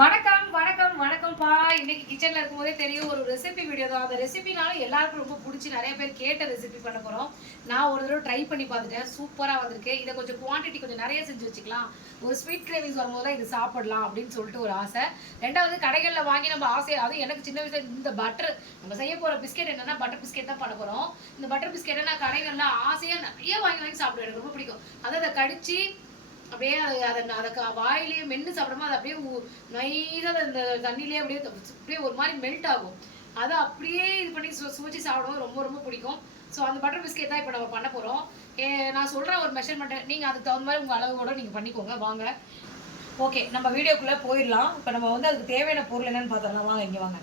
வணக்கம் வணக்கம் வணக்கம்ப்பா. இன்னைக்கு கிச்சன்ல இருக்கும்போதே தெரியும் ஒரு ரெசிபி வீடியோ தான். அந்த ரெசிபினால எல்லாருக்கும் ரொம்ப பிடிச்சி நிறைய பேர் கேட்ட ரெசிபி பண்ண போகிறோம். நான் ஒரு தடவை ட்ரை பண்ணி பார்த்துட்டேன், சூப்பராக வந்திருக்கு. இதை கொஞ்சம் குவான்டிட்டி கொஞ்சம் நிறைய செஞ்சு வச்சுக்கலாம், ஒரு ஸ்வீட் கிரேவிங்ஸ் வரும்போது இது சாப்பிடலாம் அப்படின்னு சொல்லிட்டு ஒரு ஆசை. ரெண்டாவது கடைகளில் வாங்கி நம்ம ஆசை, அதுவும் எனக்கு சின்ன வயசுல இந்த பட்டர் நம்ம செய்ய போகிற பிஸ்கெட் என்னன்னா பட்டர் பிஸ்கெட் தான் பண்ண போகிறோம். இந்த பட்டர் பிஸ்கெட்டை நான் கடைகளில் ஆசையாக நிறைய வாங்கி வாங்கி சாப்பிடுவேன், எனக்கு ரொம்ப பிடிக்கும். அதை கடிச்சு அப்படியே அதை வாயிலேயே மென்று சாப்பிடும்போது அது அப்படியே நைஸாக அந்த தண்ணியிலேயே அப்படியே ஒரு மாதிரி மெல்ட் ஆகும். அதை அப்படியே இது பண்ணி சுவைச்சி சாப்பிடும்போது ரொம்ப ரொம்ப பிடிக்கும். ஸோ அந்த பட்டர் பிஸ்கெட் தான் இப்போ நம்ம பண்ண போகிறோம். நான் சொல்கிறேன் ஒரு மெஷர்மெண்ட்டு, நீங்கள் அதுக்கு தகுந்த மாதிரி உங்கள் அளவோட நீங்கள் பண்ணிக்கோங்க. வாங்க, ஓகே, நம்ம வீடியோக்குள்ளே போயிடலாம். இப்போ நம்ம வந்து அதுக்கு தேவையான பொருள் என்னென்னு பார்த்துடலாம். வாங்க, இங்கே வாங்க.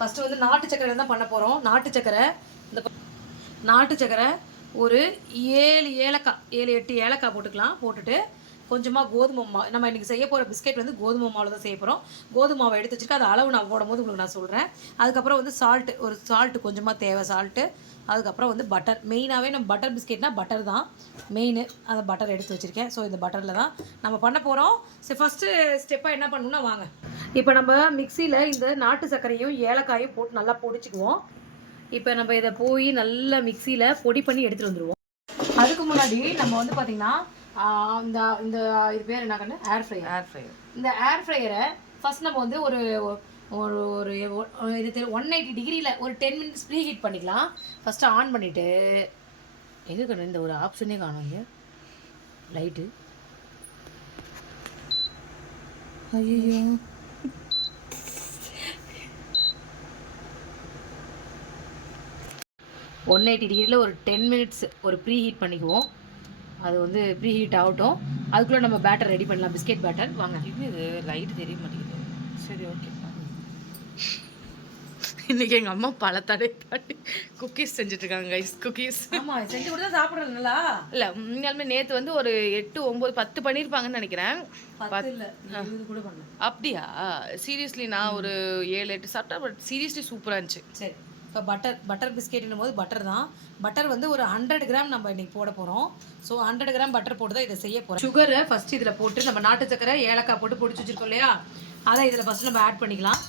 ஃபஸ்ட்டு வந்து நாட்டு சக்கரை தான் பண்ண போகிறோம். நாட்டு சக்கரை, இந்த நாட்டு சக்கரை ஒரு 7 ஏலக்காய், 7-8 ஏலக்காய் போட்டுக்கலாம். போட்டுட்டு கொஞ்சமாக கோதுமை மாவு, நம்ம இன்றைக்கி செய்ய போகிற பிஸ்கெட் வந்து கோதுமை மாவில் தான் செய்ய போகிறோம். கோதுமை மாவை எடுத்து வச்சுட்டு அது அளவு நான் போடும்போது உங்களுக்கு நான் சொல்கிறேன். அதுக்கப்புறம் வந்து சால்ட்டு கொஞ்சமாக தேவை, சால்ட்டு. அதுக்கப்புறம் வந்து பட்டர். மெயினாகவே நம்ம பட்டர் பிஸ்கெட்னால் பட்டர் தான் மெயின். அந்த பட்டர் எடுத்து வச்சுருக்கேன். ஸோ இந்த பட்டரில் தான் நம்ம பண்ண போகிறோம். சரி, ஃபஸ்ட்டு ஸ்டெப்பாக என்ன பண்ணணும்னா வாங்க, இப்போ நம்ம மிக்சியில் இந்த நாட்டு சர்க்கரையும் ஏலக்காயும் போட்டு நல்லா பொடிச்சிக்குவோம். இப்போ நம்ம இதை போய் நல்லா மிக்சியில் பொடி பண்ணி எடுத்துகிட்டு வந்துடுவோம். அதுக்கு முன்னாடி நம்ம வந்து பார்த்திங்கன்னா இந்த இந்த இது பேர் என்ன கண்ணு, ஏர் ஃப்ரையர். இந்த ஏர் ஃப்ரையரை ஃபஸ்ட் நம்ம வந்து ஒரு ஒரு ஒரு இது 180 டிகிரியில் ஒரு 10 மினிட்ஸ் ப்ரீ ஹீட் பண்ணிக்கலாம். ஃபஸ்ட்டு ஆன் பண்ணிவிட்டு, எது கண்ணு இந்த ஒரு ஆப்ஷனே காணுங்க, லைட்டு. ஐயோ, 180 டிகிரியில் ஒரு 10 மினிட்ஸ் ஒரு ப்ரீ ஹீட் பண்ணிக்குவோம். அது வந்து ப்ரீ ஹீட் ஆகட்டும். அதுக்குள்ளே நம்ம பேட்டர் ரெடி பண்ணலாம், பிஸ்கெட் பேட்டர். வாங்க, இது லைட் தெரிய மாட்டேங்குது. சரி, ஓகே. இன்றைக்கி எங்கள் அம்மா பல தடை தாண்டி குக்கீஸ் செஞ்சுட்ருக்காங்க. Guys, cookies. ஆமாம், செஞ்சு கொடுத்தா சாப்பிட்றதுங்களா? இல்லை, உண்மையாலுமே நேற்று வந்து ஒரு 8, 9, 10 பண்ணியிருப்பாங்கன்னு நினைக்கிறேன். 10 இல்லை, 20 கூட பண்ணேன். அப்படியா? சீரியஸ்லி நான் ஒரு 7-8 சாப்பிட்டா, பட் சீரியஸ்லி சூப்பராக இருந்துச்சு. சரி, இப்போ பட்டர் பிஸ்கெட்னும் போது பட்டர் தான். பட்டர் வந்து ஒரு 100 கிராம் நம்ம இன்றைக்கி போட போகிறோம். ஸோ 100 கிராம் பட்டர் போட்டு தான் இதை செய்ய போகிறோம். சுகரை ஃபஸ்ட்டு இதில் போட்டு நம்ம நாட்டு சக்கரை ஏலக்காய் போட்டு பொடிச்சு வச்சுருக்கோம் இல்லையா, அதை இதில் ஃபஸ்ட்டு நம்ம ஆட் பண்ணிக்கலாம்.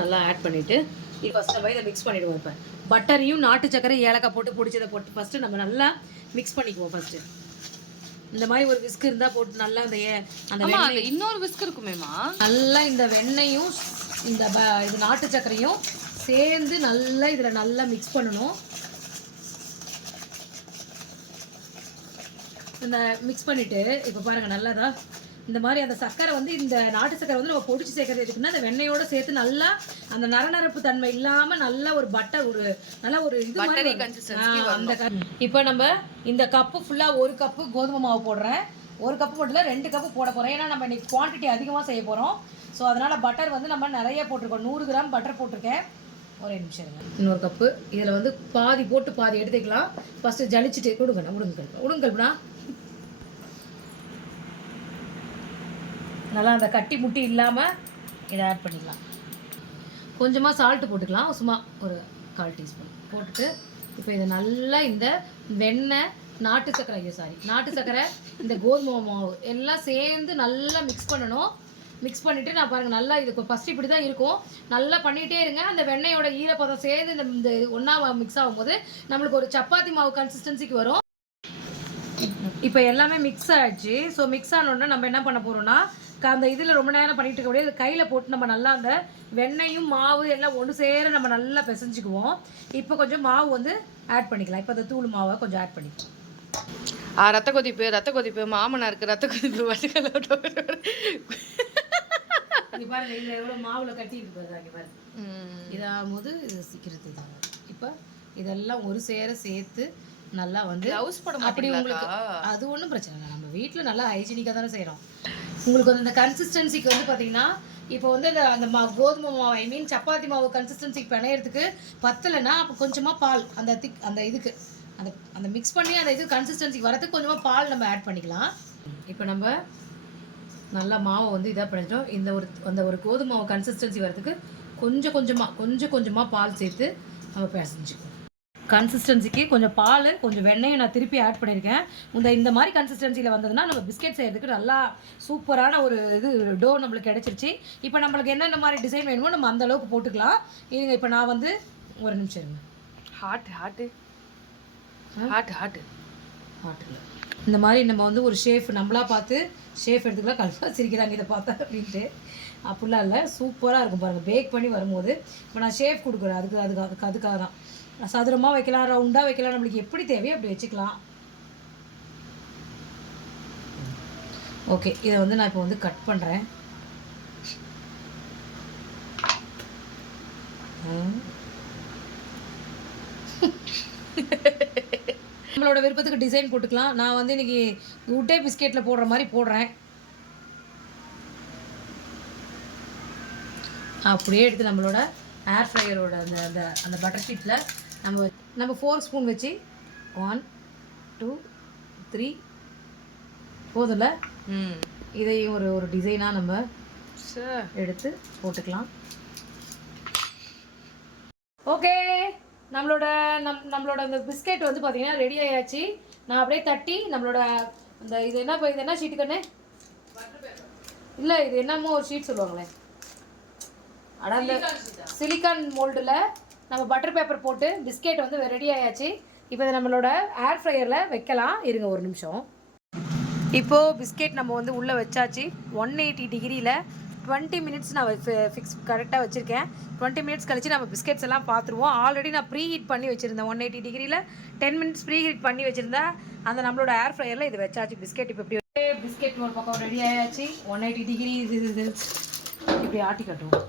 நல்லா ஆட் பண்ணிவிட்டு இது ஃபஸ்ட்டு நம்ம இதை மிக்ஸ் பண்ணிவிடுவோம். இப்போ பட்டரையும் நாட்டு சக்கரை ஏலக்காய் போட்டு பொடிச்சதை போட்டு ஃபஸ்ட்டு நம்ம நல்லா மிக்ஸ் பண்ணிக்குவோம். ஃபஸ்ட்டு இந்த மாதிரி ஒரு விஸ்க் இருந்தால் போட்டு நல்லா அந்த இன்னொரு விஸ்க் இருக்குமேமா, நல்லா இந்த வெண்ணையும் இந்த இது நாட்டு சக்கரையும் சேர்ந்து நல்லா இதில் நல்லா மிக்ஸ் பண்ணணும். இந்த மிக்ஸ் பண்ணிவிட்டு இப்போ பாருங்கள், நல்லதா இந்த மாதிரி அந்த சர்க்கரை வந்து இந்த நாட்டு சர்க்கரை வந்து நம்ம பொடிச்சு சேர்க்கறது எதுக்குன்னா அந்த வெண்ணையோடு சேர்த்து நல்லா அந்த நரநரப்பு தன்மை இல்லாமல் நல்லா ஒரு பட்டர், ஒரு நல்லா ஒரு இது மாதிரி அந்த. இப்போ நம்ம இந்த கப்பு ஃபுல்லாக 1 கப்பு கோதுமை மாவு போடுறேன். 1 கப்பு போட்டதில் 2 கப்பு போட போகிறேன். ஏன்னா நம்ம இன்னைக்கு குவான்டிட்டி அதிகமாக செய்ய போகிறோம். ஸோ அதனால் பட்டர் வந்து நம்ம நிறைய போட்டிருக்கோம். 100 கிராம் பட்டர் போட்டிருக்கேன். ஒரே நிமிஷம் இருங்க. இன்னொரு கப்பு இதில் வந்து பாதி போட்டு பாதி எடுத்துக்கலாம். ஃபஸ்ட்டு ஜலிச்சுட்டு உடுங்கல்பா நல்லா அந்த கட்டி முட்டி இல்லாமல் இதை ஆட் பண்ணிக்கலாம். கொஞ்சமாக சால்ட்டு போட்டுக்கலாம், சும்மா ஒரு 1/4 டீஸ்பூன் போட்டுட்டு இப்போ இதை நல்லா இந்த வெண்ணெய், நாட்டு சக்கரை, இந்த கோதுமை மாவு எல்லாம் சேர்ந்து நல்லா மிக்ஸ் பண்ணணும். மிக்ஸ் பண்ணிவிட்டு நான் பாருங்கள் நல்லா இது ஃபஸ்ட்டு இப்படி தான் இருக்கும். நல்லா பண்ணிகிட்டே இருங்க. அந்த வெண்ணெயோட ஈரப்பதம் சேர்ந்து இந்த ஒன்றா மிக்ஸ் ஆகும்போது நம்மளுக்கு ஒரு சப்பாத்தி மாவு கன்சிஸ்டன்சிக்கு வரும். இப்போ எல்லாமே மிக்ஸ் ஆகிடுச்சு. ஸோ மிக்ஸ் ஆனோடனே நம்ம என்ன பண்ண போகிறோம்னா, அந்த இதில் ரொம்ப நேரம் பண்ணிகிட்டு இருக்க முடியாது, கையில் போட்டு நம்ம நல்லா அந்த வெண்ணையும் மாவு எல்லாம் ஒன்று சேர நம்ம நல்லா பிசைஞ்சிக்குவோம். இப்போ கொஞ்சம் மாவு வந்து ஆட் பண்ணிக்கலாம். இப்போ அந்த தூள் மாவை கொஞ்சம் ஆட் பண்ணிக்கலாம். ரத்த கொதிப்பு மாமனாருக்கு ரத்த கொதிப்பு இங்கே பாருங்க, இதில் எவ்வளோ மாவில் கட்டிட்டு பாருங்க. இங்கே பாருங்க, இதாகும்போது இது சீக்கிரத்து தான். இப்போ இதெல்லாம் ஒரு சேர்த்து நல்லா வந்து அப்படி உங்களுக்கு அது ஒன்றும் பிரச்சனை இல்லை. நம்ம வீட்டில் நல்லா ஹைஜீனிக்காக தானே செய்கிறோம். உங்களுக்கு வந்து இந்த கன்சிஸ்டன்சிக்கு வந்து பார்த்தீங்கன்னா இப்போ வந்து அந்த கோதுமை மாவு, ஐ மீன் சப்பாத்தி மாவு கன்சிஸ்டன்சிக்கு பிணையறதுக்கு பத்தலைன்னா அப்போ கொஞ்சமாக பால் அந்த இதுக்கு அந்த மிக்ஸ் பண்ணி அந்த இது கன்சிஸ்டன்சிக்கு வரதுக்கு கொஞ்சமாக பால் நம்ம ஆட் பண்ணிக்கலாம். இப்போ நம்ம நல்லா மாவை வந்து இதாக பண்ணிட்டோம். அந்த ஒரு கோதுமை மாவு கன்சிஸ்டன்சி வரதுக்கு கொஞ்சம் கொஞ்சமாக பால் சேர்த்து நம்ம பிசைஞ்சுக்குவோம். கன்சிஸ்டன்சிக்கு கொஞ்சம் பால் கொஞ்சம் வெண்ணெயும் நான் திருப்பி ஆட் பண்ணியிருக்கேன். இந்த மாதிரி கன்சிஸ்டன்சியில் வந்ததுன்னா நம்ம பிஸ்கெட் செய்கிறதுக்கு நல்லா சூப்பரான ஒரு இது டோ நம்மளுக்கு கிடச்சிருச்சு. இப்போ நம்மளுக்கு என்னென்ன மாதிரி டிசைன் வேணுமோ நம்ம அந்த அளவுக்கு போட்டுக்கலாம். இருங்க இப்போ நான் வந்து ஒரு நிமிஷம் இருங்க. ஹாட்டில் இந்த மாதிரி நம்ம வந்து ஒரு ஷேஃப் நம்மளாக பார்த்து ஷேஃப் எடுத்துக்கலாம். கல்ஃபாக சிரிக்கிறாங்க இதை பார்த்தா அப்படின்ட்டு. அப்படிலாம் இல்லை, சூப்பராக இருக்கும் பாருங்கள். பேக் பண்ணி வரும்போது இப்போ நான் ஷேஃப் கொடுக்குறேன். அதுக்காக தான். சதுரமாக வைக்கலாம், ரவுண்டாக வைக்கலாம், நம்மளுக்கு எப்படி தேவையோ அப்படி வச்சுக்கலாம். ஓகே, இதை வந்து நான் இப்போ வந்து கட் பண்ணுறேன். நம்மளோட விருப்பத்துக்கு டிசைன் போட்டுக்கலாம். நான் வந்து இன்னைக்கு குட்டே பிஸ்கெட்டில் போடுற மாதிரி போடுறேன். அப்படியே எடுத்து நம்மளோட ஏர் ஃப்ரையரோட அந்த அந்த அந்த பட்டர் ஷீட்டில் நம்ம 4 ஸ்பூன் வச்சு 1 2 3 போதும்ல. இதையும் ஒரு டிசைனாக நம்ம எடுத்து போட்டுக்கலாம். ஓகே, நம்மளோட அந்த பிஸ்கெட் வந்து பார்த்தீங்கன்னா ரெடி ஆயாச்சு. நான் அப்படியே தட்டி நம்மளோட அந்த இது என்ன ஷீட்டு கண்ணு இல்லை, இது என்னமோ ஒரு ஷீட் சொல்லுவாங்களே, ஆனால் அந்த சிலிக்கான் மோல்டில் நம்ம பட்டர் பேப்பர் போட்டு பிஸ்கெட் வந்து ரெடி ஆயாச்சு. இப்போ இதை நம்மளோட ஏர் ஃப்ரையரில் வைக்கலாம். இருங்க ஒரு நிமிஷம். இப்போது பிஸ்கெட் நம்ம வந்து உள்ளே வச்சாச்சு. 180 டிகிரியில் 20 மினிட்ஸ் நான் ஃபிக்ஸ் கரெக்டாக வச்சுருக்கேன். 20 மினிட்ஸ் கழிச்சு நம்ம பிஸ்கெட்ஸ் எல்லாம் பார்த்துருவோம். ஆல்ரெடி நான் ப்ரீ ஹீட் பண்ணி வச்சுருந்தேன். 180 டிகிரியில் 10 மினிட்ஸ் ப்ரீ ஹீட் பண்ணி வச்சுருந்தேன். அந்த நம்மளோட ஏர் ஃப்ரையரில் இது வச்சாச்சு பிஸ்கெட். இப்போ இப்படி பிஸ்கெட் ஒரு பக்கம் ரெடி ஆயாச்சு. 180 டிகிரி இது இப்படி ஆட்டி கட்டுவோம்.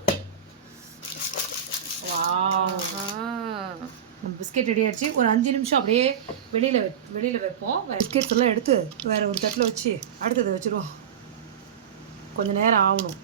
நம்ம பிஸ்கெட் ரெடி ஆகிடுச்சு. ஒரு 5 நிமிஷம் அப்படியே வெளியில் வைப்போம். பிஸ்கெட்ஸ் எல்லாம் எடுத்து வேறு ஒரு தட்டில் வச்சு அடுத்தது வச்சுருவோம். கொஞ்சம் நேரம் ஆகணும்.